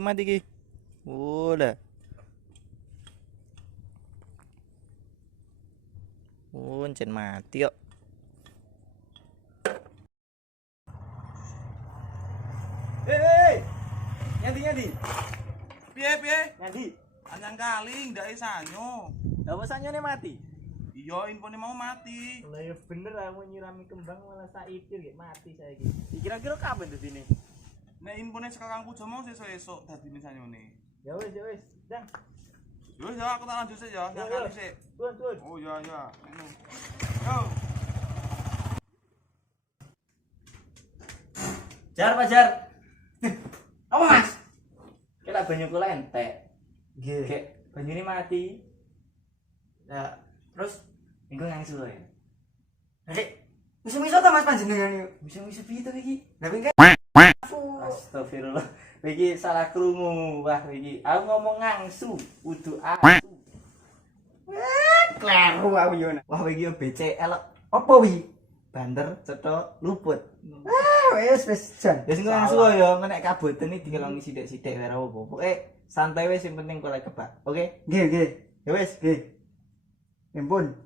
mati ki. Udah. Cen mati kok. Hei, nyandi. Piye? Nyandi. Anyang kaling ndak sanyo. Lah apa sanyone mati? Iya, infone mau mati. Lah ya bener aku nyirami kembang malah saiki nggih mati saiki. Kira-kira kapan dadine? Nek infone sekarang ku mau sesuk dadine sanyone. Ya wis, Dang. Yo ya aku tak lanjut sik ya, nyang kali sik. Tuan. Oh ya. Ngono. Yo. Jar, Pak Jar. Apa Mas? Kira banyu kula entek. Nggih. Kek banyune mati. Lah, terus engko ngangsu ya. Nek miso-miso ta Mas panjenengan yo? Miso-miso piye to iki? Lah ping astagfirullah. Iki salah krungu. Wah, iki aku ngomong ngangsu, kudu aku. Kleru aku yo. Wah, iki yo BCL. Apa wi? Banter, cetha, luput. Wis jan. Ya sing ngangsu yo nek kaboten iki dilongi sithik-sithik ora apa. Pokoke santai wis sing penting kowe kebak. Oke? Nggih. Ya wis, nggih. Ampun.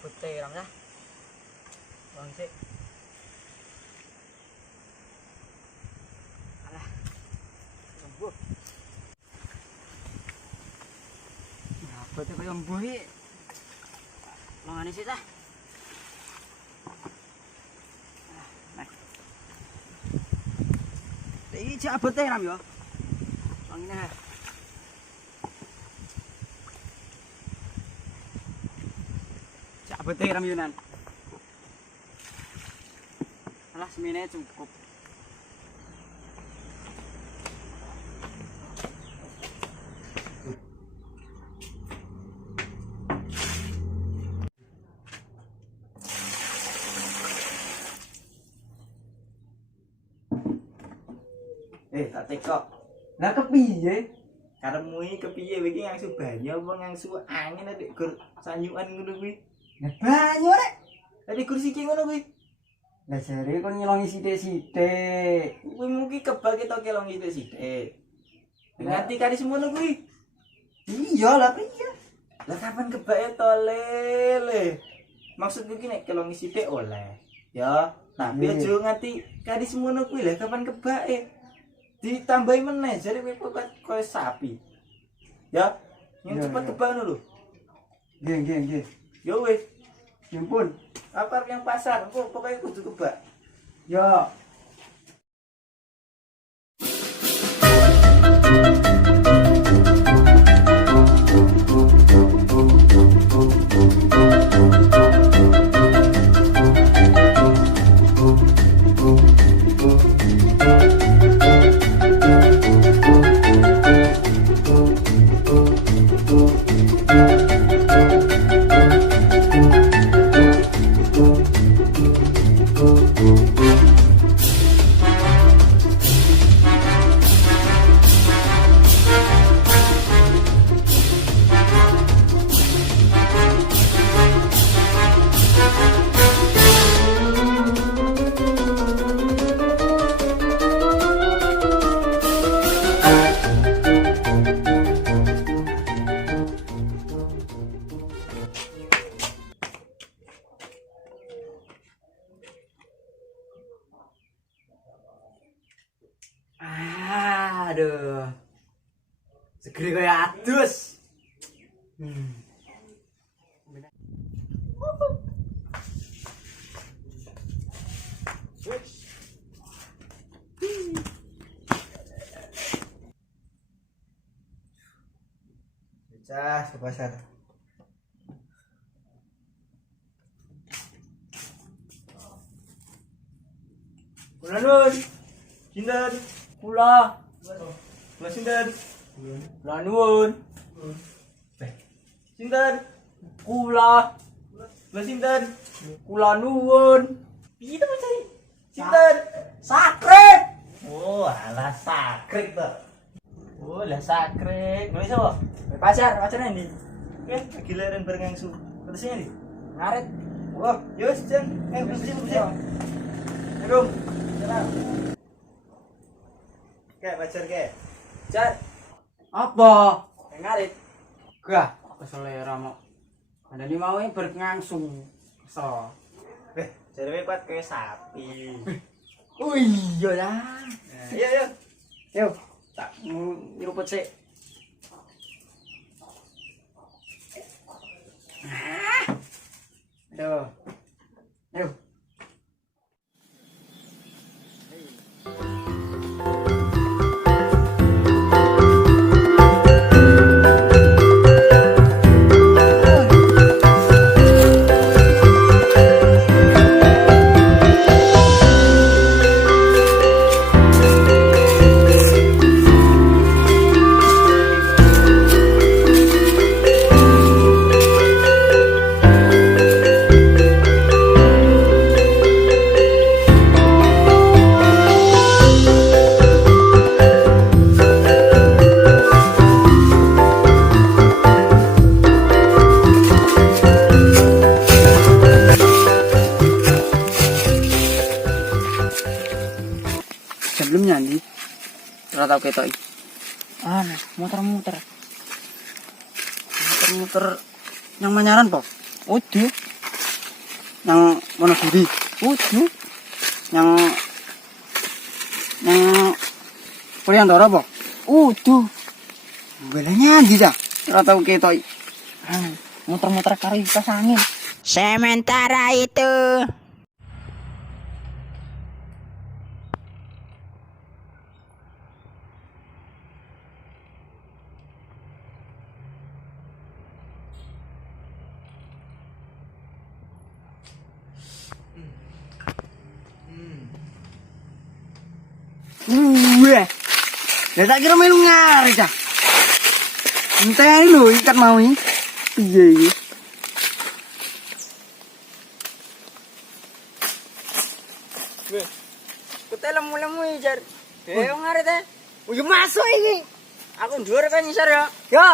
Putih ramnya. Bang sik. Alah. Embuh. Apa tuh kaya embuh iki? Mangane sik ta? Nah. Iki cak abote ram yo. Mangine ha. Betul ram Yunan. Alah semene cukup. Tak tekok. Lah kepiye? Karemu iki kepiye iki ngangsu banyu apa ngangsu angin nek gur sanyukan ngono kuwi? Lah banyu rek. Tadi kursi ki ngono kuwi. Lah jare kon nyelongi sithik-sithik. Kuwi mungkin kebak kita kelongi sithik-sithik. Nganti kali semono kuwi. Iya lah piye? Lah kapan kebake to lele? Maksudku ki nek kelongi sithik oleh. Ya, tapi aja nganti kali semono kuwi lah kapan kebake? Ditambahi meneh jare kowe koyo sapi. Ya, yang cepat kebak ngono lho. Nggih. Yo wis. Ya ampun, apa yang pasar? Pokoknya kudu kebak. Ya. Aduh. Segeri kaya adus. Cah, ke pasar. Kula nun. Sinten? Kula. Kula sinten? Kula nuwun. Sinten? Kula. Kula sinten? Kula nuwun. Piye to cari? Sinten? Sakrit. Oh, alah sakrik to. Oh, lah sakrik. Nulis apa? Pacar endi? Giliran bareng ngangsu. Terusnya nih. Ngarit. Wah, yus, Jen. Bersih. Assalamualaikum. Salam. Kayak pacar kayak. Jar. Apa? Ngarit. Gah, aku selera mau. Ada ni mau berngangsu. Kesel. Jadi kuat kayak sapi. Oh iya lah. Iya. Yuk, tak nyeruput sih. Aduh. Yuk. Sebelumnya nih, ora tau ketok. Muter-muter yang Manyaran po. Udu. Yang Monogiri. Udu. Yang Priandoro po. Udu. Belanya ndi dah? Ora tau ketok. Muter-muter karo kipas angin. Sementara itu, Wah. Ya tak kira melu ngarit dah. Enteni lho ikan mau iki. Piye iki? Weh. Kute lemu-lemu iki, Jar. Ngarit e. Oh, yo masuk iki. Aku dhuwur kan nyisar ya. Yo.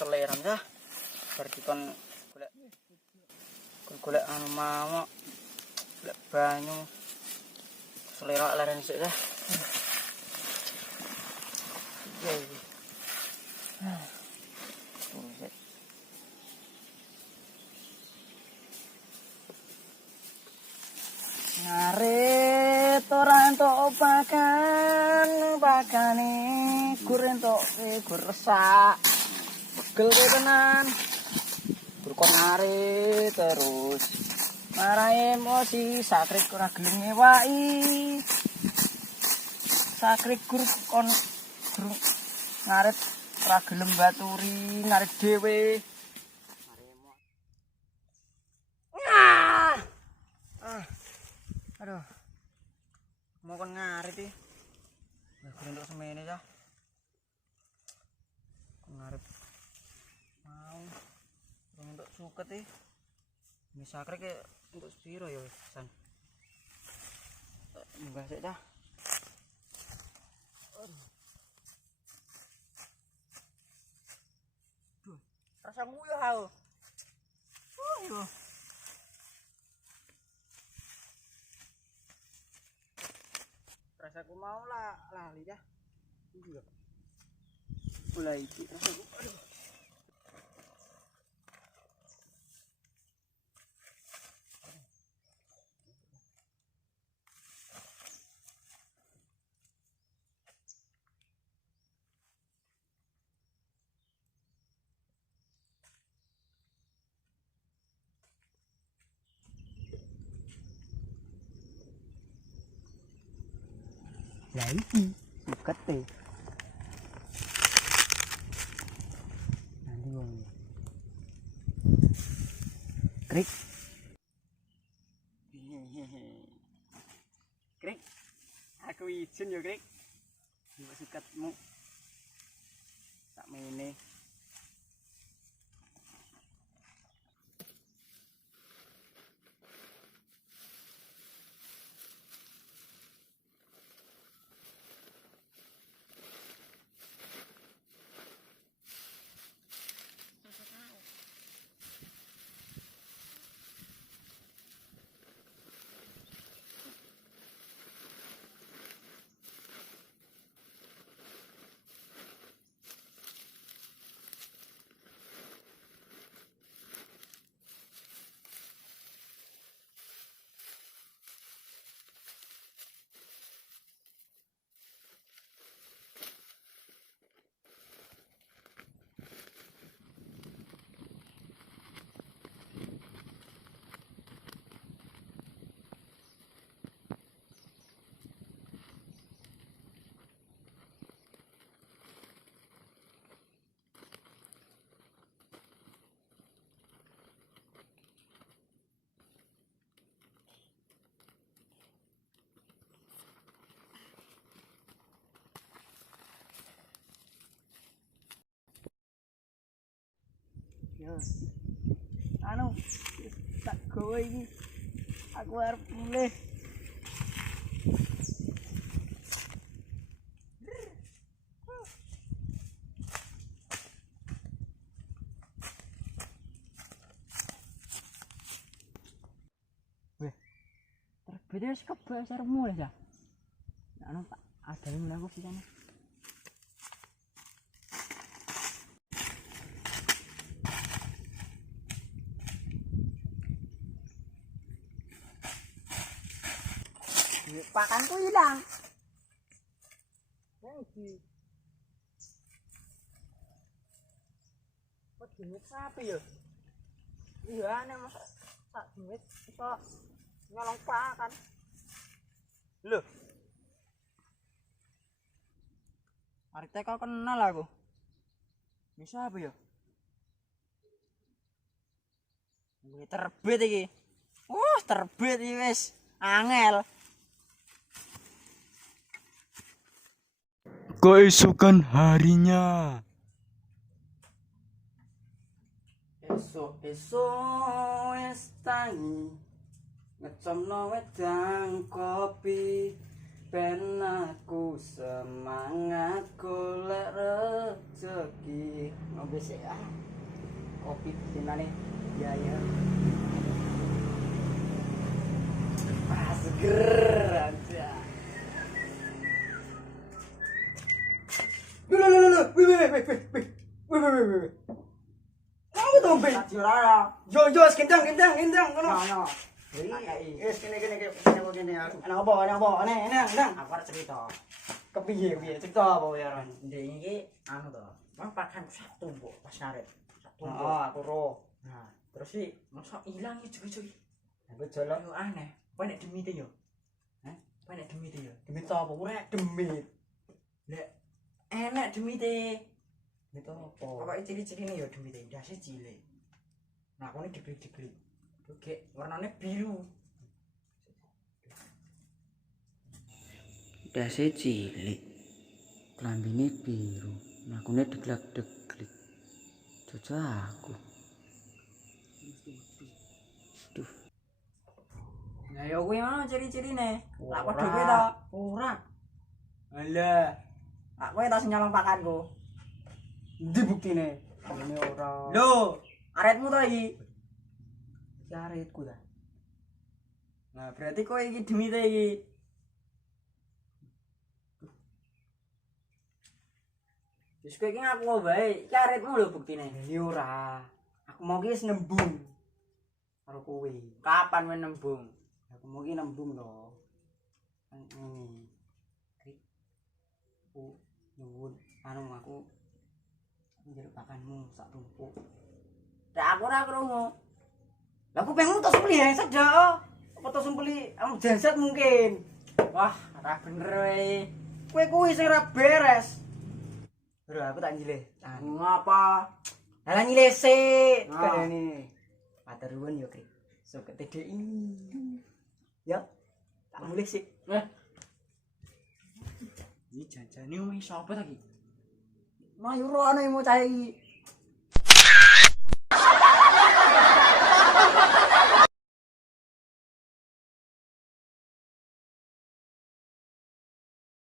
Keseleran dah. Berarti kon golek anu mau golek banyu. Selera leren sik dah. Ya iki. Ngarit ora entuk pakane gur entuk gur resak. Pegel kowe tenan. Burkon ngarit terus. Marahe emosi sakrik ora gelem ngewaki. Sakrik gur kon ngarit ora gelem baturi, ngarit dhewe. Aduh. Mau kon ngarit iki. Lah kurang untuk semene cah. Ngarit. Mau. Kurang untuk suket iki. Misakre ke untuk piro ya san. Munggah sik dah. Duh, rasa nguyuh aku. Yo. Rasaku mau lah lali dah. Iya. Mulai iki rasaku. Aduh. Lah iki suket teh. Nanti wong. Krik. Krik. Aku izin yo, Krik. Mbok suketmu. Tak mene. Yo. Anu tak gowe iki. Aku arep mulih. Weh. Terbit wis kebeser mulih ya. Anu tak ada mulih aku sih sana. Pakanku hilang. Lagi. Kok duit sapi ya? Iya, nek masa sak duit iso nyolong pakan. Loh. Arek teko kenal aku. Bisa apa ya? Ini terbit iki. Terbit iki wis angel. Keesokan harinya. Esok wis tangi ngecomno wedang kopi ben aku semangat golek rezeki. Ngombe sik ah. Kopi dinane biaya. Seger aja. Wih. Apa tuh, Be? Yo, gendang kono. Yo. Wis kene ana apa? Nang. Aku arep cerita. Kepiye cerita apa ya, Ron? Ndek iki anu to. Mang pakan satu mbok pas ngaret. Satu. Aku roh. Nah, terus sih mosok ilang iki cuy. Aku jalan Yo aneh. Kowe nek demite yo. Hah? Kowe nek demite yo. demit apa? Ora demit. Lek enek demite. Demit apa? Pokoke ciri-cirine yo demite ndase cilik. Nah, kone deglik-deglik. Oke, warnane biru. Dase cilik. Klambine biru, mlakune deglak-deglik. Jojo aku. Nah ya kuwi mau ciri-cirine. Lak padha kowe to. Ora. Alah, Lak kowe to sing nyolong pakanku. ndi buktine? Ini ora. Lho, aretmu to iki. Caretku ta. Nah, berarti kowe iki demite iki. Wis kowe iki ngaku wae, iki aretmu lho buktine. Ini ora. Aku mau ki wis nembung karo kowe. Kapan men nembung? Aku mau ki nembung lho. Ngene. Aku nyuwun anu aku njaluk pakanmu sak tumpuk. Nek aku ora krungu. Lah aku pengen tos beli ya saja. Apa tos beli am jansat mungkin. Wah, ora bener wae. Kowe kuwi sing ora beres. Bro, aku tak nyilih. Ngapa? Lah nyilih sik. Ah. Kadene. Matur nuwun yo, Krik. Sok TDI. Ya. Tak mulih sik. Iki janjane omahe sapa ta iki? Nah, yo ora ana yang mau cai.